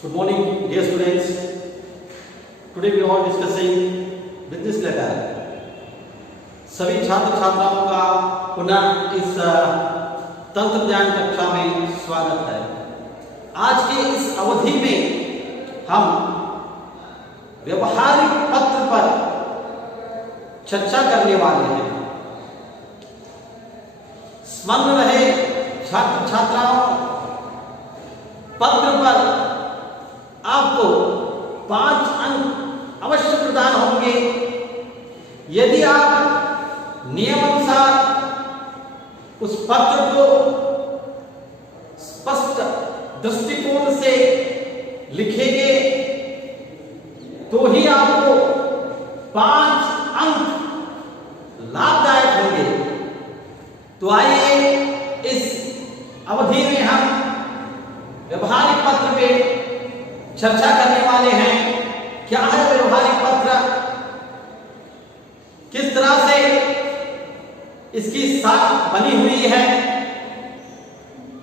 Good morning, dear students. Today we are discussing business letter. सभी छात्र छात्राओं का पुनः इस तंत्र ज्ञान कक्षा में स्वागत है। आज के इस अवधि में हम व्यवहारिक पत्र पर चर्चा करने वाले हैं। स्मरण रहे छात्र छात्राओं, पत्र पर आपको 5 अंक अवश्य प्रदान होंगे यदि आप नियमानुसार उस पत्र को स्पष्ट दृष्टिकोण से लिखेंगे तो ही आपको 5 अंक लाभदायक होंगे। तो आइए इस अवधि में हम व्यवहारिक पत्र पे चर्चा करने वाले हैं। क्या है व्यवहारिक पत्र, किस तरह से इसकी साख बनी हुई है,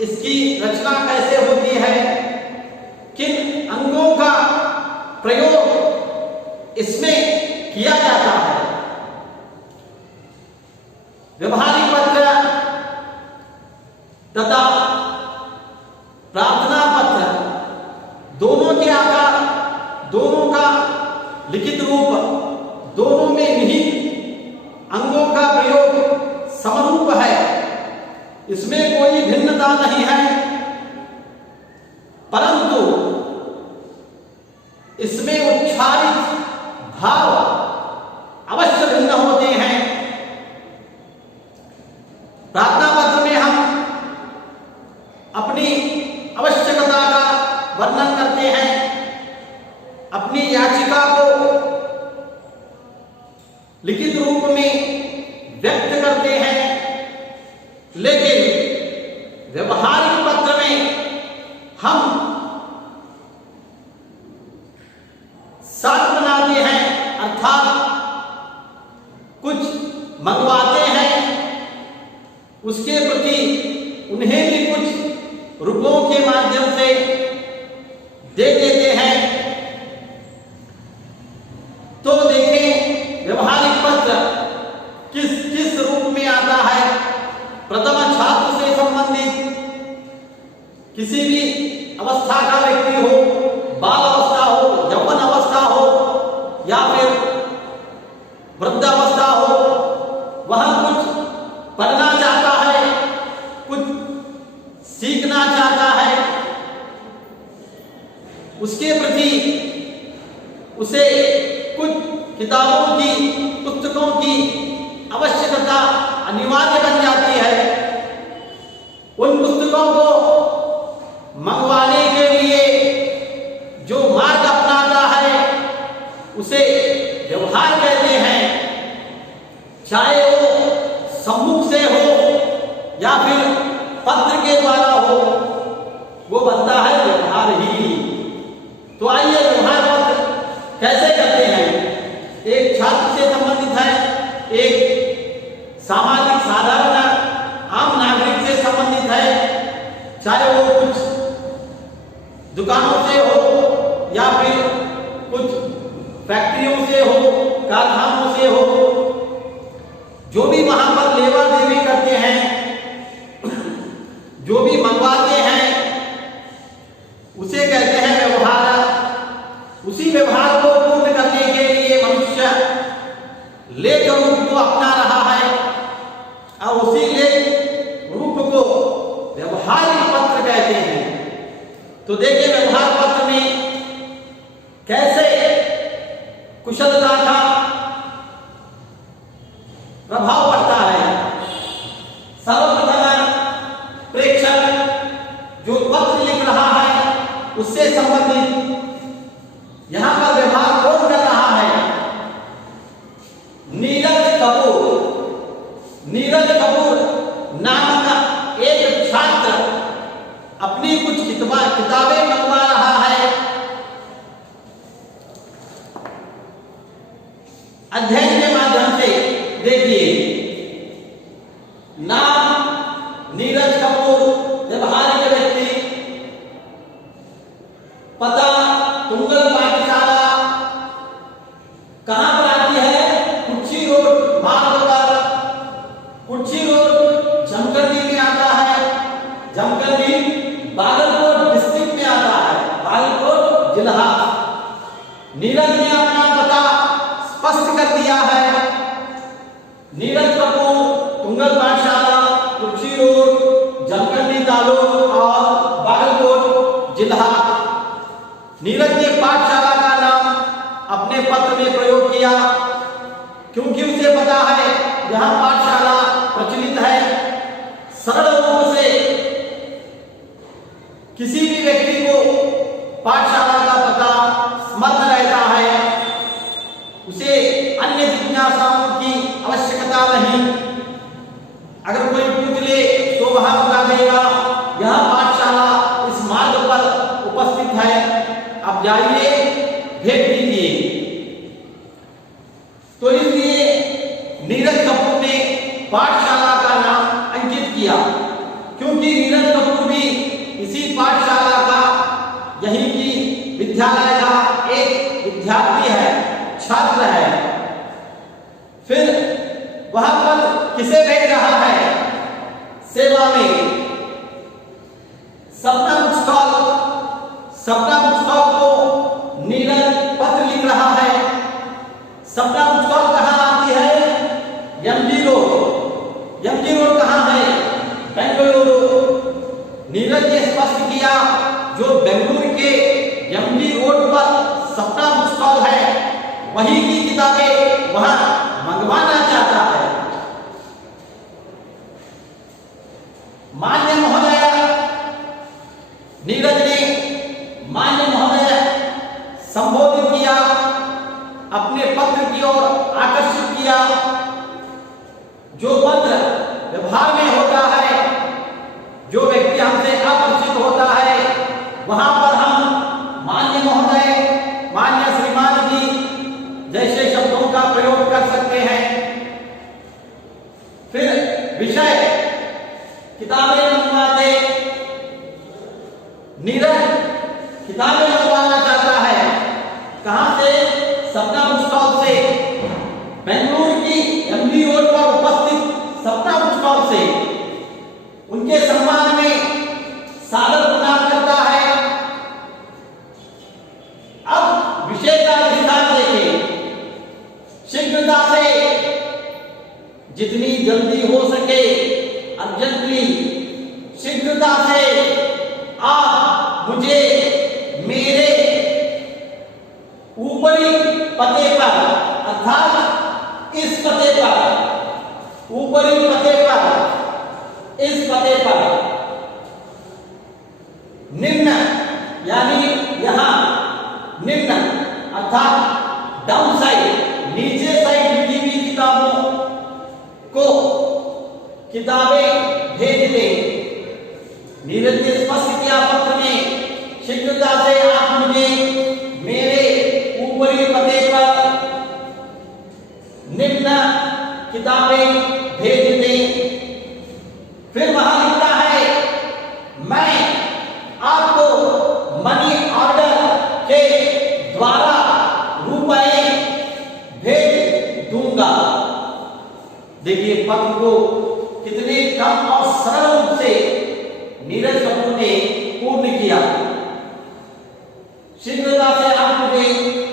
इसकी रचना कैसे होती है, किन अंगों का प्रयोग इसमें किया जाता है। व्यवहारिक पत्र तथा प्रार्थना पत्र दोनों के आकार, दोनों का लिखित रूप, दोनों में निहित अंगों का प्रयोग समरूप है, इसमें कोई भिन्नता नहीं है, परंतु इसमें उच्चारित भाव अवश्य भिन्न होते हैं। प्रार्थना पत्र में हम अपनी आवश्यकता का वर्णन करते हैं, अपनी याचिका को लिखित रूप में व्यक्त करते हैं, लेकिन व्यवहारिक पत्र में हम शर्त बनाते हैं, अर्थात कुछ मंगवाते हैं, उसके प्रति उन्हें भी कुछ रुपयों के माध्यम से दे देते हैं। तो देखें व्यवहारिक पत्र किस किस रूप में आता है। प्रथम छात्र से संबंधित किसी भी अवस्था का व्यक्ति हो, बाल अवस्था हो, यौवन अवस्था हो या फिर वृद्ध अवस्था हो, वह कुछ पढ़ना चाहता है, कुछ सीखना चाहता है, उसके प्रति उसे कुछ किताबों की, पुस्तकों की आवश्यकता अनिवार्य बन जाती है। उन पुस्तकों को मंगवाने के लिए जो मार्ग अपनाता है उसे व्यवहार कहते हैं। चाहे वो सम्मुख से हो या फिर पत्र के द्वारा हो, वो बनता है व्यवहार ही। तो आइए व्यवहार पत्र कैसे करते हैं। एक छात्र से संबंधित है, एक सामाजिक साधारण आम नागरिक से संबंधित है, चाहे वो कुछ दुकानों से हो या फिर कुछ फैक्ट्रियों से हो, कारखानों से हो, जो भी वहां पर लेवा देवी करते हैं, जो भी मंगवाते हैं, उसे कहते हैं व्यवहार। उसी व्यवहार को पूर्ण करने के लिए मनुष्य लेख रूप को अपना रहा है और उसी लेख रूप को व्यवहारिक पत्र कहते हैं। तो देखिए व्यवहार पत्र में कैसे कुशलता का प्रभाव पड़ता है। सर्वप्रथम प्रेक्षक जो पत्र लिख रहा है उससे संबंधित यहां पर व्यवहार कौन कर रहा है। नीरज कपूर नामक एक छात्र अपनी कुछ किताबें मंगवा रहा है। अध्ययन के माध्यम से देखिए, नाम नीरज कपूर, व्यवहारिक व्यक्ति, पता नीरज ने अपना पता स्पष्ट कर दिया है। नीरज कपूर, तुंगल पाठशाला, कुर्ची रोड, जमखंडी तालुक और बागलकोट जिला। नीरज ने पाठशाला का नाम अपने पत्र में प्रयोग किया क्योंकि उसे पता है यह पाठशाला प्रचलित है। सरल रूप से किसी भी व्यक्ति को पाठशाला का पता स्मरण रहता है, उसे अन्य जिज्ञासाओं की आवश्यकता नहीं। अगर कोई पूछ ले तो वह बता देगा यह पाठशाला इस मार्ग पर उपस्थित है, अब जाइए भेज दीजिए। तो इसलिए नीरज कपूर ने पाठशाला का नाम अंकित किया क्योंकि नीरज कपूर भी इसी पाठशाला का, यहीं की विद्यालय का एक विद्यार्थी है, छात्र है। फिर वह पद किसे भेज रहा है सेवा में? सपना बुक स्टॉल को नीरज पत्र लिख रहा है। सपना बुक स्टॉल कहाँ आती है? MG road. एमजी रोड कहाँ है? बेंगलुरु। नीरज ने स्पष्ट किया जो बेंगलुरु के एमजी रोड पर सपना बुक स्टॉल है, वही की किताबें वहां मंगवाना चाहता है। मान्य महोदय, नीरज ने मान्य महोदय संबोधित किया, अपने पत्र की ओर आकर्षित किया। जो पत्र व्यवहार में होता है, जो व्यक्ति हमसे अपरिचित होता है, वहां पर हम मान्य महोदय, मान्य श्रीमान जी जैसे शब्दों का प्रयोग कर सकते हैं। फिर विषय किताबें मंगवाते। नीरज किताबें मंगवाना चाहता है। कहां से? सपना बुक स्टॉल से, बेंगलुरु की एमजी रोड पर उपस्थित सपना बुक स्टॉल से। उनके सम्मान में सादर प्रदान करता है। अब विषय का विस्तार देखें। शीघ्रता से, जितनी जल्दी हो सके, अर्जेंटली, शीघ्रता से आप मुझे मेरे ऊपरी पते पर, अर्थात इस पते पर, ऊपरी पते पर, इस पते पर निम्न, यानी यहां निम्न अर्थात डाउन साइड, नीचे साइड लिखी हुई किताबों को किताबें भेज दें। नीरज ने स्पष्ट किया पत्र में, शीघ्रता से आप मुझे मेरे ऊपरी पते पर निम्न किताबें भेज दें। फिर वहां लिखता है, मैं आपको मनी ऑर्डर के द्वारा रुपए भेज दूंगा। देखिए पत्र को कितने कम और सरल रूप से नीरज कपूर ने पूर्ण किया। शीघ्रता से आप मुझे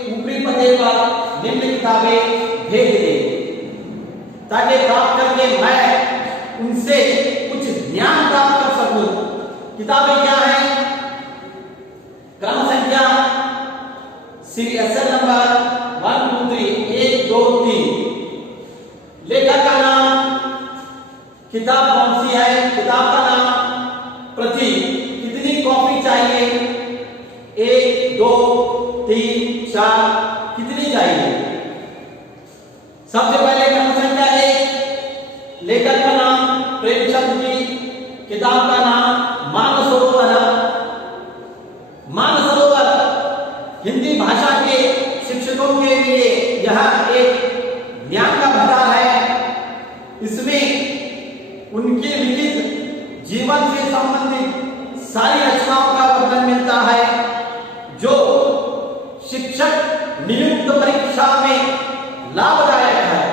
ऊपरी पते पर निम्न किताबें भेज दें ताकि प्राप्त करके मैं उनसे कुछ ज्ञान प्राप्त कर सकूं। किताबें क्या हैं? क्रम संख्या सीरियल नंबर 1 2 3, 1 2 3। लेखक का नाम, किताब कौन सी है, किताब का नाम, प्रति, कितनी कॉपी चाहिए, 1 2 3 4, कितनी चाहिए। सबसे पहले क्रम संख्या 1, लेखक का नाम प्रेमचंद जी, किताब का नाम मानसरोवर। मानसरोवर हिंदी भाषा के शिक्षकों के लिए यह एक ज्ञान का भंडार है। इसमें उनकी लिखित जीवन से संबंधित सारी रचनाओं का वर्णन मिलता है जो शिक्षक नियुक्त परीक्षा में लाभदायक है,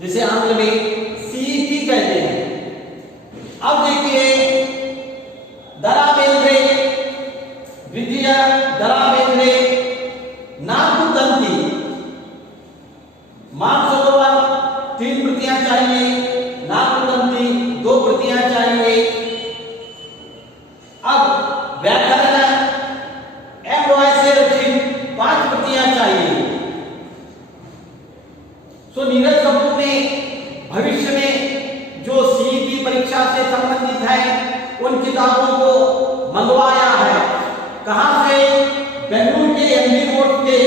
जिसे आंग्ल में सीईटी कहते हैं। अब देखिए, दरा बेंद्रे, द्वितीय दरा बेंद्रे प्रतियां चाहिए, नाकुदंती 2 प्रतियां चाहिए। अब व्याकरण एवं से रचित 5 प्रतियां चाहिए। सो नीरज कपूर ने भविष्य में जो सीईटी परीक्षा से संबंधित है उन किताबों को मंगवाया है। कहां से? बेंगलुरु के एमबी रोड के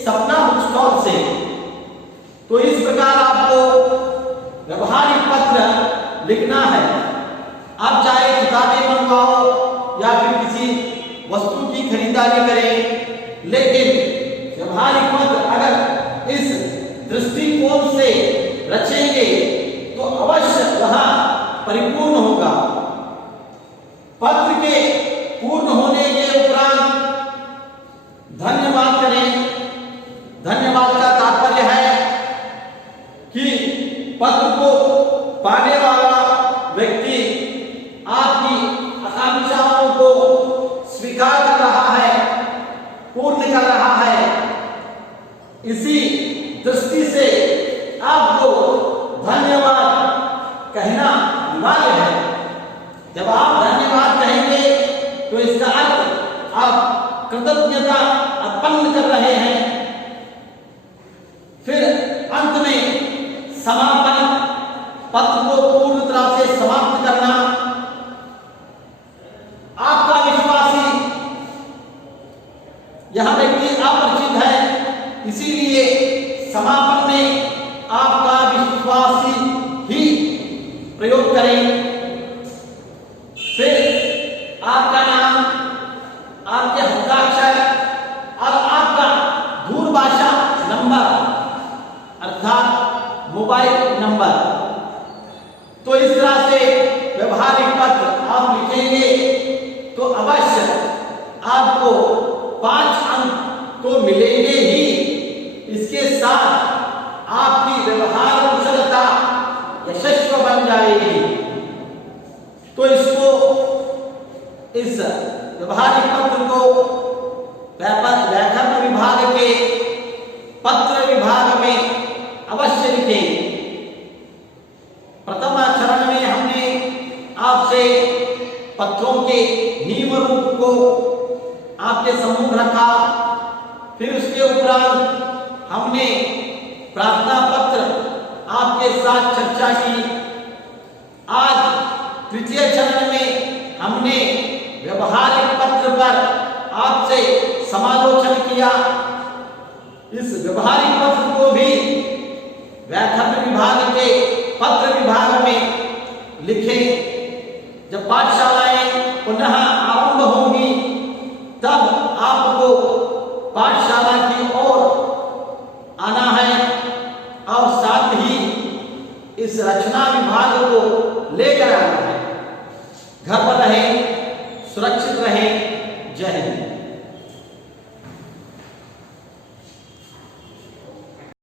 सपना बुक स्टॉल से। तो इस प्रकार आपको व्यवहारिक पत्र लिखना है। आप चाहे किताबें मंगवाओ या फिर किसी वस्तु की खरीदारी करें, लेकिन व्यवहारिक पत्र अगर इस दृष्टिकोण से रचेंगे तो अवश्य वह परिपूर्ण होगा। पत्र के पूर्ण होने के उपरांत धन्यवाद करें। धन्यवाद का तात्पर्य है कि पत्र को पाने वाला व्यक्ति आपकी आकांक्षाओं को स्वीकार कर रहा है, पूर्ण कर रहा है। इसी दृष्टि से आपको धन्यवाद कहना अनिवार्य है। जब आप धन्यवाद कहेंगे तो इसका अर्थ आप कृतज्ञता उत्पन्न कर रहे हैं। फिर अंत में समापन, पत्र को पूर्ण तरह से समाप्त करना। आपका विश्वासी, यह व्यक्ति अपरिचित है, इसीलिए समापन में आपका विश्वासी ही प्रयोग करें। फिर आपका नाम, आपके हस्ताक्षर और आपका दूरभाषा नंबर अर्थात मोबाइल नंबर। तो इस तरह से व्यवहारिक पत्र आप लिखेंगे तो अवश्य आपको 5 अंक तो मिलेंगे ही। इसके साथ आपकी व्यवहार कुशलता यशस्वी बन जाएगी। तो इसको, इस व्यवहारिक पत्र को व्याकरण विभाग के पत्र विभाग में अवश्य लिखें। प्रथम चरण में हमने आपसे पत्रों के नियम रूप को आपके सम्मुख रखा। फिर उसके उपरांत हमने प्रार्थना पत्र आपके साथ चर्चा की। आज तृतीय चरण में हमने व्यवहारिक पत्र पर आपसे समालोचन किया। इस व्यवहारिक पत्र को भी व्याकरण विभाग के पत्र विभाग में लिखें। जब पाठशालाएं पुनः आरंभ होंगी तब आपको पाठशाला की ओर आना है और साथ ही इस रचना विभाग को लेकर आना है। घर पर रहें, सुरक्षित रहें। जय हिंद।